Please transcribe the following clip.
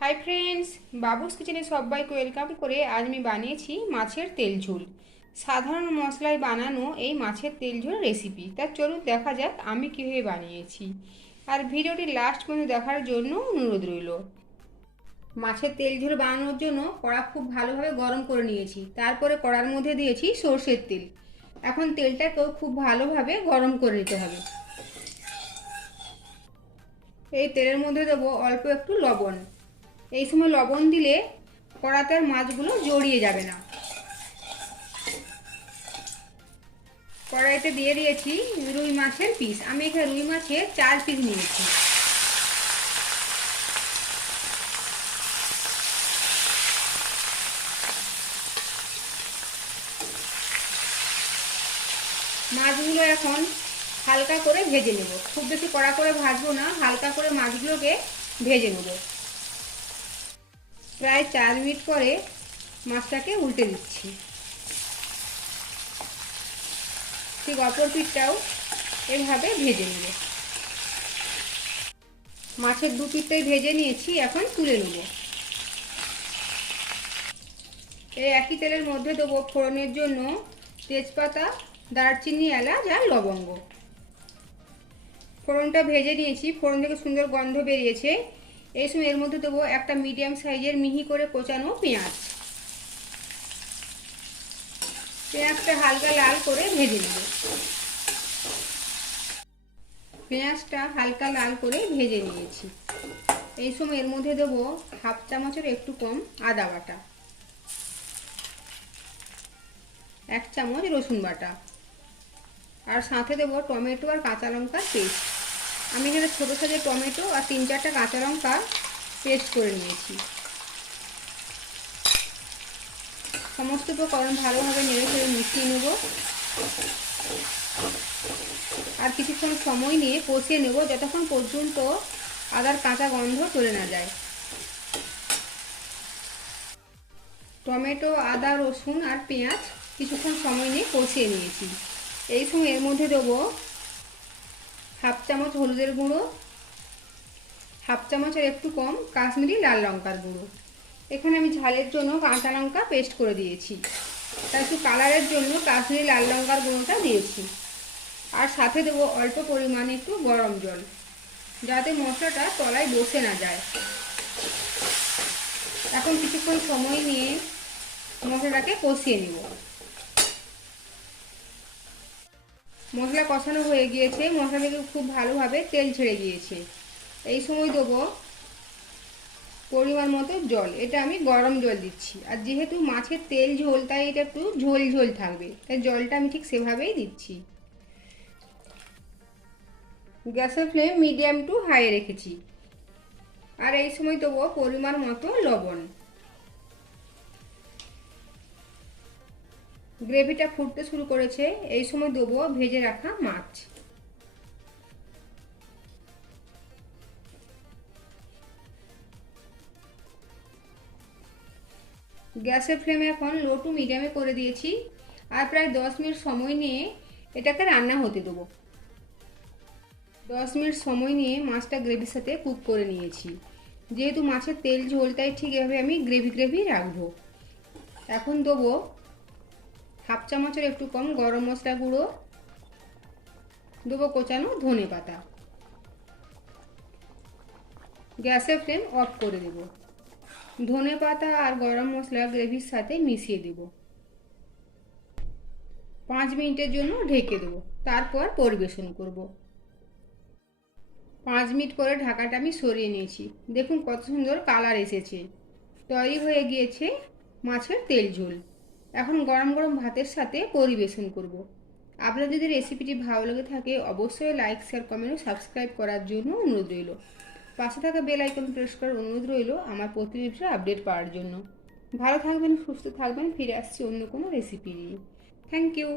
Hi friends, বাবুস কিচেনে সবাইকে welcome করে আজ আমি বানিয়েছি মাছের তেল ঝোল। সাধারণ মশলায় বানানো এই মাছের তেল ঝোল রেসিপি। তার চলুন দেখা যাক আমি কীভাবে বানিয়েছি। আর ভিডিওটি লাস্ট পর্যন্ত দেখার জন্য অনুরোধ রইল। মাছের তেল ঝোল বানানোর জন্য কড়া খুব ভালোভাবে গরম করে নিয়েছি। তারপরে কড়ার মধ্যে দিয়েছি সর্ষের তেল। এখন তেলটাকেও খুব ভালোভাবে গরম করে নিতে হবে। এই তেলের মধ্যে দেবো অল্প একটু লবণ। এই সময় লবণ দিলে কড়াতে মাছগুলো জড়িয়ে যাবে না। কড়াইতে দিয়ে দিয়েছি রুই মাছের পিস। আমি এখানে রুই মাছের 4 পিস নিয়েছি। মাছগুলো এখন হালকা করে ভেজে নেব। খুব বেশি কড়া করে ভাজবো না, হালকা করে মাছগুলোকে ভেজে নেব। প্রায় 4 মিনিট পরে মাছটাকে উল্টে দিচ্ছি। ঠিক অপর পিঠটাও এভাবে ভেজে নেব। মাছের 2 পিঠটাই ভেজে নিয়েছি, এখন তুলে নেব। এই একই তেলের মধ্যে দেবো ফোড়নের জন্য তেজপাতা, দারচিনি, এলাচ আর লবঙ্গ। ফোড়নটা ভেজে নিয়েছি, ফোড়ন থেকে সুন্দর গন্ধ বেরিয়েছে। এই সময় এর মধ্যে দেবো একটা মিডিয়াম সাইজের মিহি করে কোচানো পেঁয়াজ। পেঁয়াজটা হালকা লাল করে ভেজে নেব। পেঁয়াজটা হালকা লাল করে ভেজে নিয়েছি। এই সময় এর মধ্যে দেবো 1/2 চামচের একটু কম আদা বাটা, 1 চামচ রসুন বাটা, আর সাথে দেবো টমেটো আর কাঁচা লঙ্কার পেস্ট। আমি এখানে ছোটো সাইজের টমেটো আর 3-4টা কাঁচা লঙ্কা পেস্ট করে নিয়েছি। সমস্ত উপকরণ ভালোভাবে নেড়ে ফেড়ে মিশিয়ে নেব আর কিছুক্ষণ সময় নিয়ে কষিয়ে নেব, যতক্ষণ পর্যন্ত আদার কাঁচা গন্ধ চলে না যায়। টমেটো, আদা, রসুন আর পেঁয়াজ কিছুক্ষণ সময় নিয়ে কষিয়ে নিয়েছি। এই সময় এর মধ্যে দেবো 1/2 চামচ হলুদের গুঁড়ো, 1/2 চামচের একটু কম কাশ্মীরি লাল লঙ্কার গুঁড়ো। এখানে আমি ঝালের জন্য কাঁচা লঙ্কা পেস্ট করে দিয়েছি, তাই একটু কালারের জন্য কাশ্মীরি লাল লঙ্কার গুঁড়োটা দিয়েছি। আর সাথে দেবো অল্প পরিমাণে একটু গরম জল, যাতে মশলাটা তলায় বসে না যায়। এখন কিছুক্ষণ সময় নিয়ে মশলাটাকে কষিয়ে নেব। মশলা কষানো হয়ে গিয়েছে, মশলা থেকে খুব ভালোভাবে তেল ছেড়ে গিয়েছে। এই সময় দেবো পরিমাণ মতো জল। এটা আমি গরম জল দিচ্ছি, আর যেহেতু মাছের তেল ঝোল তাই এটা একটু ঝোল ঝোল থাকবে, তাই জলটা আমি ঠিক সেভাবেই দিচ্ছি। গ্যাসের ফ্লেম মিডিয়াম টু হাই রেখেছি। আর এই সময় দেবো পরিমাণ মতো লবণ। গ্রেভিটা ফুটতে শুরু করেছে, এই সময় দেবো ভেজে রাখা মাছ। গ্যাসের ফ্লেম এখন লো টু মিডিয়ামে করে দিয়েছি, আর প্রায় 10 মিনিট সময় নিয়ে এটাকে রান্না হতে দেবো। 10 মিনিট সময় নিয়ে মাছটা গ্রেভির সাথে কুক করে নিয়েছি। যেহেতু মাছের তেল ঝোল তাই ঠিক এভাবে আমি গ্রেভি গ্রেভি রাখবো। এখন দেবো 1/2 চামচের একটু কম গরম মশলা গুঁড়ো, দেবো কোচানো ধনে পাতা। গ্যাসের ফ্লেম অফ করে দেব। ধনে পাতা আর গরম মশলা গ্রেভির সাথে মিশিয়ে দেব। 5 মিনিটের জন্য ঢেকে দেবো, তারপর পরিবেশন করব। 5 মিনিট পরে ঢাকাটা আমি সরিয়ে নিয়েছি। দেখুন কত সুন্দর কালার এসেছে। তৈরি হয়ে গিয়েছে মাছের তেল ঝোল। এখন গরম গরম ভাতের সাথে পরিবেশন করব। আপনার যদি রেসিপিটি ভালো লেগে থাকে অবশ্যই লাইক, শেয়ার, কমেন্ট ও সাবস্ক্রাইব করার জন্য অনুরোধ রইল। পাশে থাকা বেল আইকন প্রেস করার অনুরোধ রইল আমার প্রতিনিয়ত আপডেট পাওয়ার জন্য। ভালো থাকবেন, সুস্থ থাকবেন। ফিরে আসছি অন্য কোনো রেসিপি নিয়ে। Thank you.